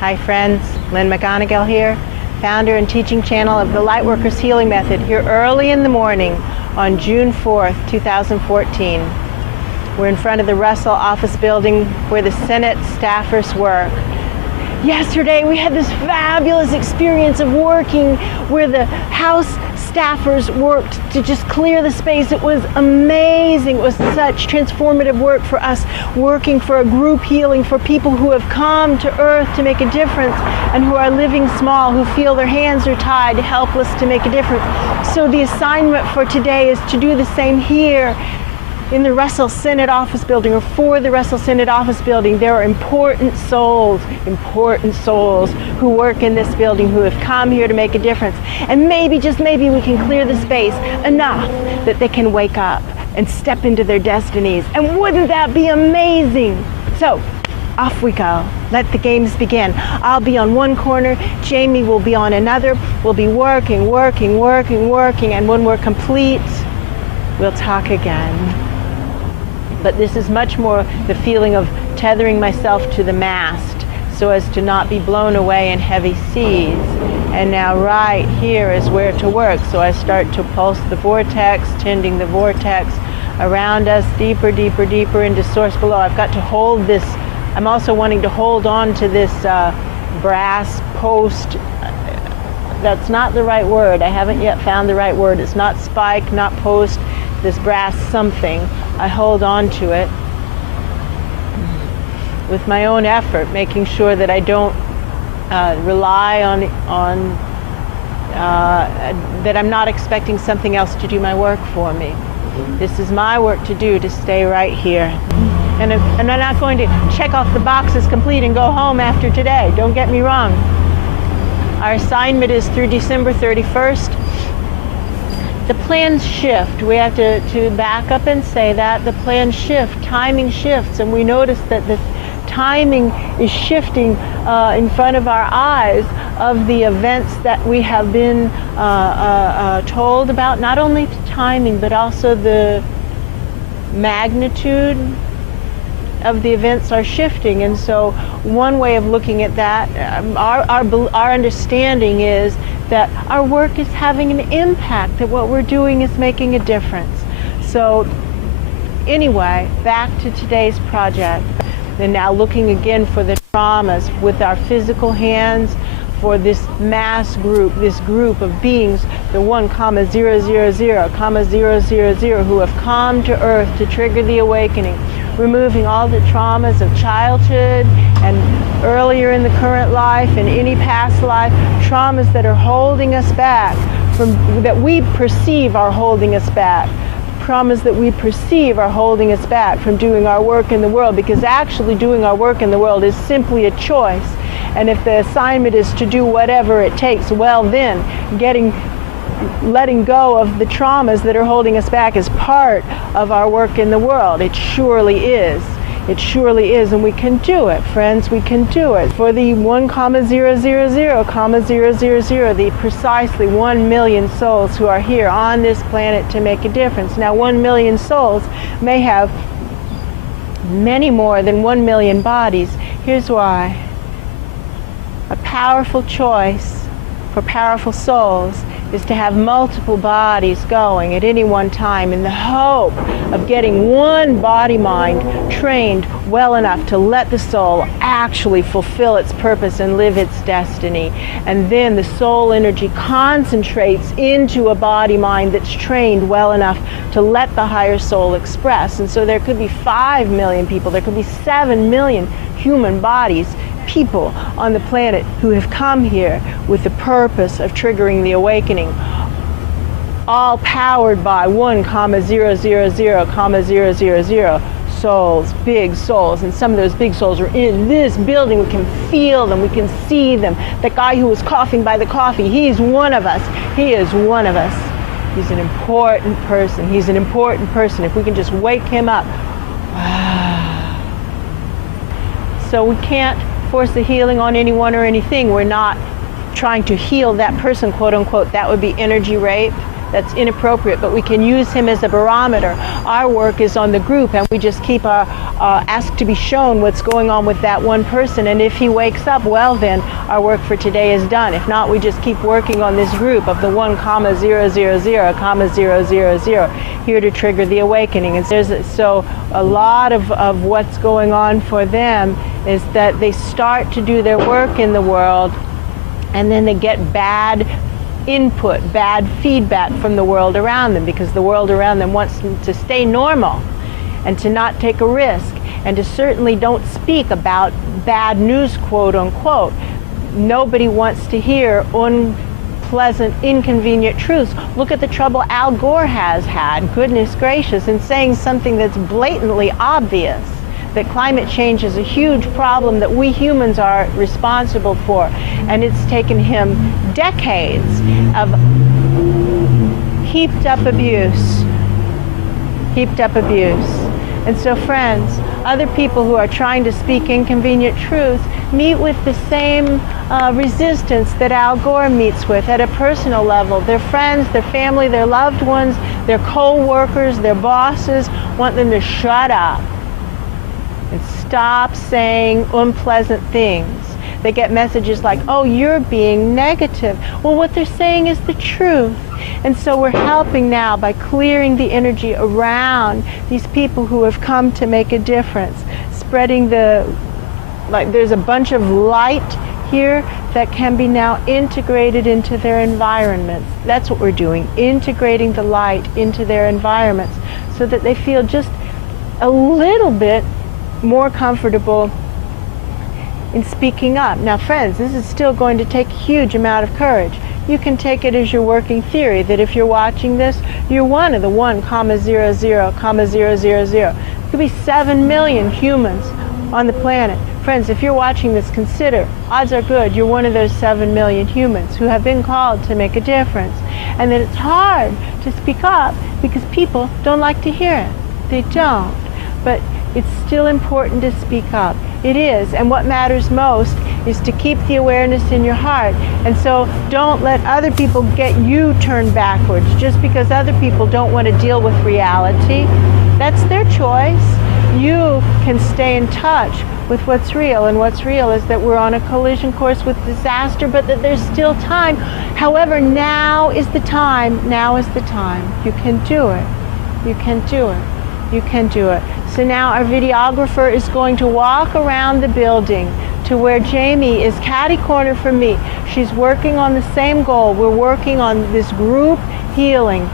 Hi friends, Lynn McGonigal here, founder and teaching channel of the Lightworkers Healing Method, here early in the morning on June 4th, 2014. We're in front of the Russell office building where the Senate staffers work. Yesterday we had this fabulous experience of working where the House staffers worked to just clear the space. It was amazing. It was such transformative work for us, working for a group healing for people who have come to Earth to make a difference and who are living small, who feel their hands are tied, helpless to make a difference. So the assignment for today is to do the same here in the Russell Senate office building, or for the Russell Senate office building. There are important souls who work in this building, who have come here to make a difference. And maybe, just maybe, we can clear the space enough that they can wake up and step into their destinies. And wouldn't that be amazing? So, off we go. Let the games begin. I'll be on one corner, Jamie will be on another. We'll be working, and when we're complete, we'll talk again. But this is much more the feeling of tethering myself to the mast so as to not be blown away in heavy seas. And now right here is where to work. So I start to pulse the vortex, tending the vortex around us, deeper into source below. I've got to hold this. I'm also wanting to hold on to this brass post. That's not the right word. I haven't yet found the right word. It's not spike, not post. This brass something. I hold on to it with my own effort, making sure that I don't rely on that I'm not expecting something else to do my work for me. This is my work to do, to stay right here. And I'm not going to check off the boxes complete and go home after today. Don't get me wrong. Our assignment is through December 31st. The plans shift. We have to back up and say that. The plans shift, timing shifts, and we notice that the timing is shifting in front of our eyes of the events that we have been told about. Not only the timing, but also the magnitude of the events are shifting. And so one way of looking at that, our understanding is that our work is having an impact, that what we're doing is making a difference. So anyway, back to today's project. And now looking again for the traumas with our physical hands, for this mass group, this group of beings, the 1,000,000, who have come to Earth to trigger the awakening, removing all the traumas of childhood and earlier in the current life and any past life, traumas that are holding us back, that we perceive are holding us back. Traumas that we perceive are holding us back from doing our work in the world, because actually doing our work in the world is simply a choice. And if the assignment is to do whatever it takes, well then, letting go of the traumas that are holding us back is part of our work in the world. It surely is. It surely is, and we can do it, friends. We can do it. For the 1,000,000, the precisely 1 million souls who are here on this planet to make a difference. Now, 1 million souls may have many more than 1 million bodies. Here's why. A powerful choice for powerful souls is to have multiple bodies going at any one time in the hope of getting one body-mind trained well enough to let the soul actually fulfill its purpose and live its destiny. And then the soul energy concentrates into a body-mind that's trained well enough to let the higher soul express. And so there could be 5 million people, there could be 7 million human bodies, people on the planet who have come here with the purpose of triggering the awakening, all powered by 1,000,000 souls, big souls. And some of those big souls are in this building. We can feel them, we can see them. That guy who was coughing by the coffee, he's one of us. He is one of us. He's an important person. He's an important person. If we can just wake him up. So we can't force the healing on anyone or anything. We're not trying to heal that person, quote unquote. That would be energy rape. that's inappropriate, but we can use him as a barometer. Our work is on the group, and we just keep asked to be shown what's going on with that one person, and if he wakes up, well then, our work for today is done. If not, we just keep working on this group of the 1,000,000, here to trigger the awakening. And so a lot of what's going on for them is that they start to do their work in the world, and then they get bad input, bad feedback from the world around them, because the world around them wants them to stay normal and to not take a risk, and to certainly don't speak about bad news, quote unquote. Nobody wants to hear unpleasant, inconvenient truths. Look at the trouble Al Gore has had, goodness gracious, in saying something that's blatantly obvious, that climate change is a huge problem that we humans are responsible for. And it's taken him decades of heaped up abuse. And so friends, other people who are trying to speak inconvenient truths meet with the same resistance that Al Gore meets with at a personal level. Their friends, their family, their loved ones, their co-workers, their bosses want them to shut up and stop saying unpleasant things. They get messages like, oh, you're being negative. Well, what they're saying is the truth. And so we're helping now by clearing the energy around these people who have come to make a difference, spreading there's a bunch of light here that can be now integrated into their environments. That's what we're doing, integrating the light into their environments so that they feel just a little bit more comfortable in speaking up. Now friends, this is still going to take a huge amount of courage. You can take it as your working theory that if you're watching this, you're one of the 1,000,000. There could be 7 million humans on the planet. Friends, if you're watching this, consider, odds are good, you're one of those 7 million humans who have been called to make a difference. And that it's hard to speak up because people don't like to hear it. They don't. But it's still important to speak up. It is, and what matters most is to keep the awareness in your heart. And so don't let other people get you turned backwards just because other people don't want to deal with reality. That's their choice. You can stay in touch with what's real, and what's real is that we're on a collision course with disaster, but that there's still time. However, now is the time. Now is the time. You can do it. You can do it. You can do it. So now our videographer is going to walk around the building to where Jamie is catty-corner from me. She's working on the same goal. We're working on this group healing.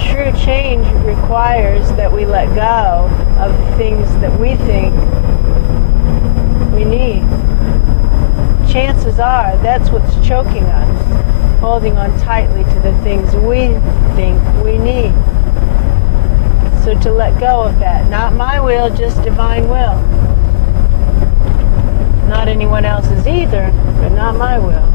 True change requires that we let go of the things that we think we need. Chances are that's what's choking us, holding on tightly to the things we think we need. So to let go of that, not my will, just divine will. Not anyone else's either, but not my will.